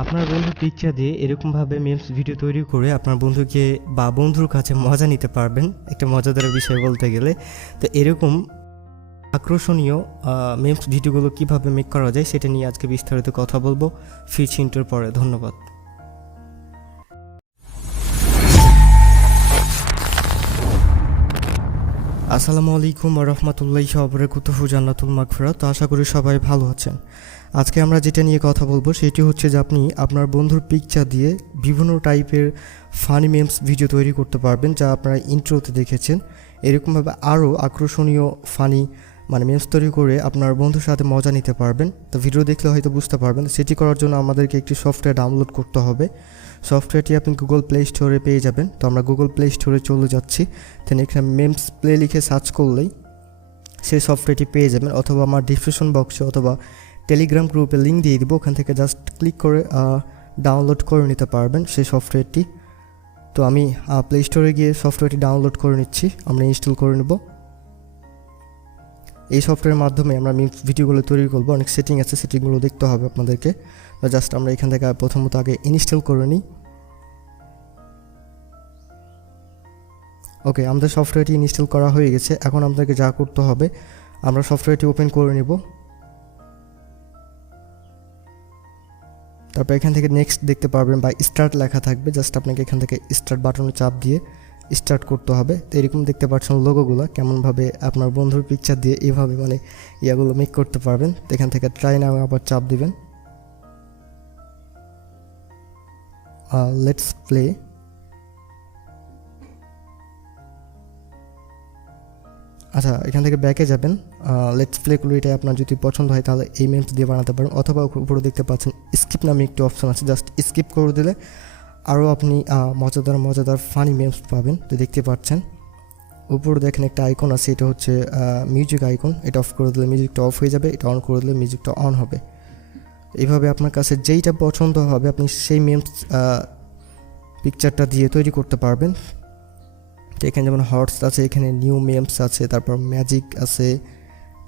আপনার বন্ধুর পিকচার দিয়ে এরকমভাবে মেমস ভিডিও তৈরি করে আপনার বন্ধুকে বা বন্ধুর কাছে মজা নিতে পারবেন, একটা মজাদার বিষয় বলতে গেলে। তো এরকম আকর্ষণীয় মেমস ভিডিওগুলো কীভাবে মেক করা যায় সেটা নিয়ে আজকে বিস্তারিত কথা বলবো। ফিরছি ইন্টার পরে, ধন্যবাদ। আসসালামু আলাইকুম ওয়া রাহমাতুল্লাহি ওয়া বারাকাতুহু, জান্নাতুল মাগফিরাত। তো আশা করি সবাই ভালো আছেন। আজকে আমরা যেটা নিয়ে কথা বলবো সেটি হচ্ছে যে আপনি আপনার বন্ধুর পিকচার দিয়ে বিভিন্ন টাইপের ফানি মেমস ভিডিও তৈরি করতে পারবেন, যা আপনারা ইন্ট্রোতে দেখেছেন। এরকমভাবে আরও আকর্ষণীয় ফানি মেমস তৈরি করে আপনার বন্ধুর সাথে মজা নিতে পারবেন। তো ভিডিও দেখলে হয়তো বুঝতে পারবেন। সেটি করার জন্য আমাদেরকে একটি সফটওয়্যার ডাউনলোড করতে হবে। সফটওয়্যারটি আপনি গুগল প্লে স্টোরে পেয়ে যাবেন। তো আমরা গুগল প্লে স্টোরে চলে যাচ্ছি। দেন এখানে মেমস প্লে লিখে সার্চ করলেই সেই সফটওয়্যারটি পেয়ে যাবেন, অথবা আমার ডিসক্রিপশন বক্সে অথবা টেলিগ্রাম গ্রুপে লিঙ্ক দিয়ে দিব, ওখান থেকে জাস্ট ক্লিক করে ডাউনলোড করে নিতে পারবেন সেই সফটওয়্যারটি। তো আমি প্লে স্টোরে গিয়ে সফটওয়্যারটি ডাউনলোড করে নিচ্ছি, আমরা ইনস্টল করে নেব। এই সফটওয়্যারের মাধ্যমে আমরা মেমস ভিডিওগুলো তৈরি করব। অনেক সেটিং আছে, সেটিংগুলো দেখতে হবে আপনাদেরকে। তো জাস্ট আমরা এখান থেকে প্রথমত আগে ইনস্টল করে নিই। ওকে, আমাদের সফটওয়্যারটি ইনস্টল করা হয়ে গেছে। এখন আপনাকে যা করতে হবে, আমরা সফটওয়্যারটি ওপেন করে নেব। তারপর এখান থেকে নেক্সট দেখতে পারবেন বা স্টার্ট লেখা থাকবে। জাস্ট আপনাকে এখান থেকে স্টার্ট বাটনে চাপ দিয়ে স্টার্ট করতে হবে। তো এরকম দেখতে পাচ্ছেন লোগোগুলো কেমনভাবে আপনার বন্ধুর পিকচার দিয়ে এভাবে ইয়াগুলো মেক করতে পারবেন। তো এখান থেকে ট্রাই নাও আবার চাপ দিবেন। Let's play. আচ্ছা, এখান থেকে ব্যাকে যাবেন। লেটস প্লেগুলো এটা আপনার যদি পছন্দ হয় তাহলে এই মেমস দিয়ে বানাতে পারেন, অথবা উপরে দেখতে পাচ্ছেন স্কিপ নামে একটি অপশন আছে। জাস্ট স্কিপ করে দিলে আরও আপনি মজাদার ফানি মেমস পাবেন। তো দেখতে পাচ্ছেন উপরে দেখেন একটা আইকন আছে, এটা হচ্ছে মিউজিক আইকন। এটা অফ করে দিলে মিউজিকটা অফ হয়ে যাবে, এটা অন করে দিলে মিউজিকটা অন হবে। এইভাবে আপনার কাছে যেইটা পছন্দ হবে আপনি সেই মেমস পিকচারটা দিয়ে তৈরি করতে পারবেন। তো এখানে যেমন হর্স আছে, এখানে নিউ মেমস আছে, তারপর ম্যাজিক আছে,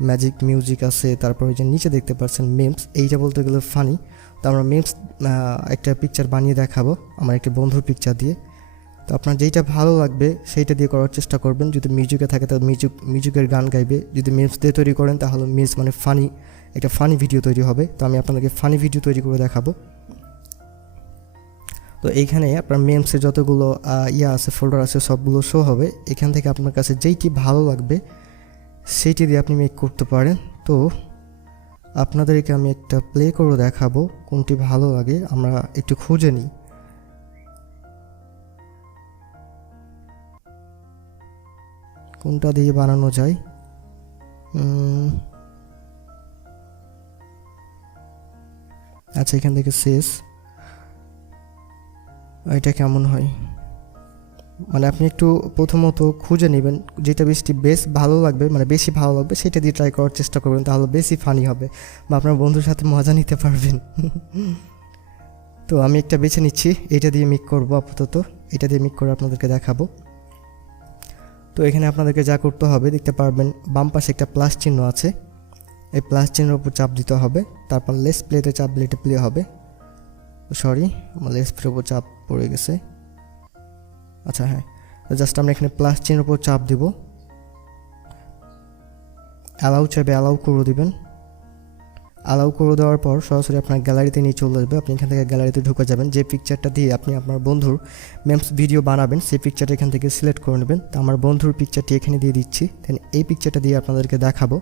ম্যাজিক মিউজিক আছে, তারপর ওই যে নিচে দেখতে পাচ্ছেন মেমস। এইটা বলতে গেলে ফানি। তো আমরা মেমস একটা পিকচার বানিয়ে দেখাবো আমার একটা বন্ধুর পিকচার দিয়ে। তো আপনার যেইটা ভালো লাগবে সেইটা দিয়ে করার চেষ্টা করবেন। যদি মিউজিকে থাকে তাহলে মিউজিকের গান গাইবে। যদি মেমস দিয়ে তৈরি করেন তাহলে মেমস ফানি, একটা ফানি ভিডিও তৈরি হবে। তো আমি আপনাদেরকে ফানি ভিডিও তৈরি করে দেখাবো। তো এইখানে আপনার মেমসে যতগুলো আছে, ফোল্ডার আছে, সবগুলো শো হবে। এখান থেকে আপনার কাছে যেইটি ভালো লাগবে সেইটি দিয়ে আপনি মেক করতে পারেন। তো আপনাদেরকে আমি একটা প্লে করে দেখাবো কোনটি ভালো লাগে, আমরা একটু খুঁজে নিই। কোনটা দিয়ে বানানো যায়। আচ্ছা, এখান থেকে শেষ, এটা কেমন হয় আপনি একটু প্রথমত খুঁজে নেবেন যেটা বেশি ভালো লাগবে সেটা দিয়ে ট্রাই করার চেষ্টা করবেন, তাহলে বেশি ফানি হবে বা আপনার বন্ধুর সাথে মজা নিতে পারবেন। তো আমি একটা বেছে নিচ্ছি, এটা দিয়ে মেক করবো আপাতত। এটা দিয়ে মেক করে আপনাদেরকে দেখাবো। তো এখানে আপনাদেরকে যা করতে হবে দেখতে পারবেন বাম পাশে একটা প্লাস চিহ্ন আছে, এই প্লাস চিহ্নের উপর চাপ দিতে হবে। তারপর লেটস প্লেতে চাপ দিলে এটা প্লে হবে। সরি, আমার লেটস প্লের উপর চাপ পড়ে গেছে। আচ্ছা হ্যাঁ, জাস্ট আমরা এখানে প্লাস চিহ্নের উপর চাপ দিব। অ্যালাউ চাইবে অ্যালাউ করে দিবেন। অ্যালাউ করে দেওয়ার পর সরাসরি আপনার গ্যালারিতে নিয়ে চলে আসবে। আপনি এখান থেকে গ্যালারিতে ঢুকে যাবেন। যে পিকচারটা দিয়ে আপনি আপনার বন্ধুর মেমস ভিডিও বানাবেন সেই পিকচারটা এখান থেকে সিলেক্ট করে নেবেন। তো আমার বন্ধুর পিকচারটি এখানে দিয়ে দিচ্ছি। দেন এই পিকচারটা দিয়ে আপনাদেরকে দেখাবো।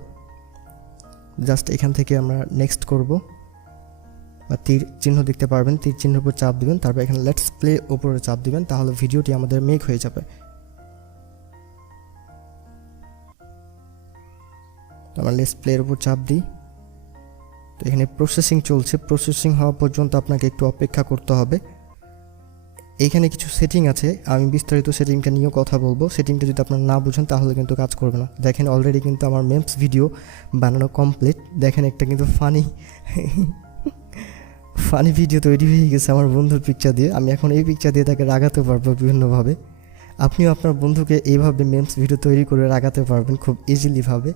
জাস্ট এখান থেকে আমরা নেক্সট করব, বা তীর চিহ্ন দেখতে পারবেন, তীর চিহ্নের উপর চাপ দিবেন। তারপর এখানে লেটস প্লে উপরে চাপ দিবেন, তাহলে ভিডিওটি আমাদের মেক হয়ে যাবে। তো আমরা লেটস প্লের উপর চাপ দিই। তো এখানে প্রসেসিং চলছে, প্রসেসিং হওয়া পর্যন্ত আপনাকে একটু অপেক্ষা করতে হবে। এইখানে কিছু সেটিং আছে, আমি বিস্তারিত সেটিংটা নিয়েও কথা বলবো। সেটিংটা যদি আপনারা না বুঝেন তাহলে কিন্তু কাজ করবে না। দেখেন অলরেডি কিন্তু আমার মেমস ভিডিও বানানো কমপ্লিট। দেখেন একটা কিন্তু ফানি ভিডিও তৈরি হয়ে গেছে আমার বন্ধুর পিকচার দিয়ে। আমি এখন এই পিকচার দিয়ে তাকে রাগাতে পারবো বিভিন্নভাবে। আপনিও আপনার বন্ধুকে এইভাবে মেমস ভিডিও তৈরি করে রাগাতে পারবেন খুব ইজিলিভাবে।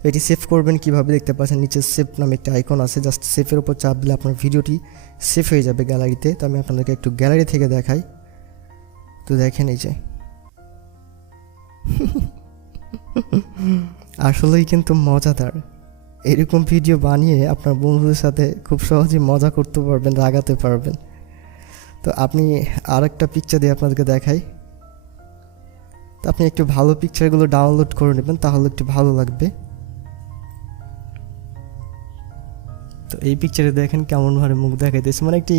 তো এটি সেভ করবেন কীভাবে দেখতে পাচ্ছেন নিচে সেভ নামে একটা আইকন আছে, জাস্ট সেভের উপর চাপ দিলে আপনার ভিডিওটি সেভ হয়ে যাবে গ্যালারিতে। তো আমি আপনাদেরকে একটু গ্যালারি থেকে দেখাই। তো দেখেন এই যে আসলেই কিন্তু মজাদার। এরকম ভিডিও বানিয়ে আপনার বন্ধুদের সাথে খুব সহজেই মজা করতে পারবেন, রাগাতে পারবেন। তো আপনি আরেকটা পিকচার দিয়ে আপনাদেরকে দেখাই। তো আপনি একটু ভালো পিকচারগুলো ডাউনলোড করে নেবেন, তাহলে একটু ভালো লাগবে। তো এই পিকচারে দেখেন কেমনভাবে মুখ দেখাইতেছে, মানে একটি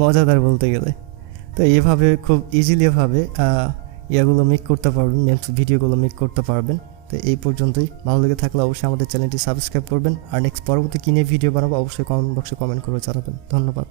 মজাদার বলতে গেলে। তো এইভাবে খুব ইজিলি এভাবে ইয়াগুলো মেক করতে পারবেন, মেমস ভিডিওগুলো মেক করতে পারবেন। তো এই পর্যন্তই। ভালো লেগে থাকলে অবশ্যই আমাদের চ্যানেলটি সাবস্ক্রাইব করবেন। আর নেক্সট পরবর্তী কী নিয়ে ভিডিও বানাবো অবশ্যই কমেন্ট বক্সে কমেন্ট করে জানাবেন। ধন্যবাদ।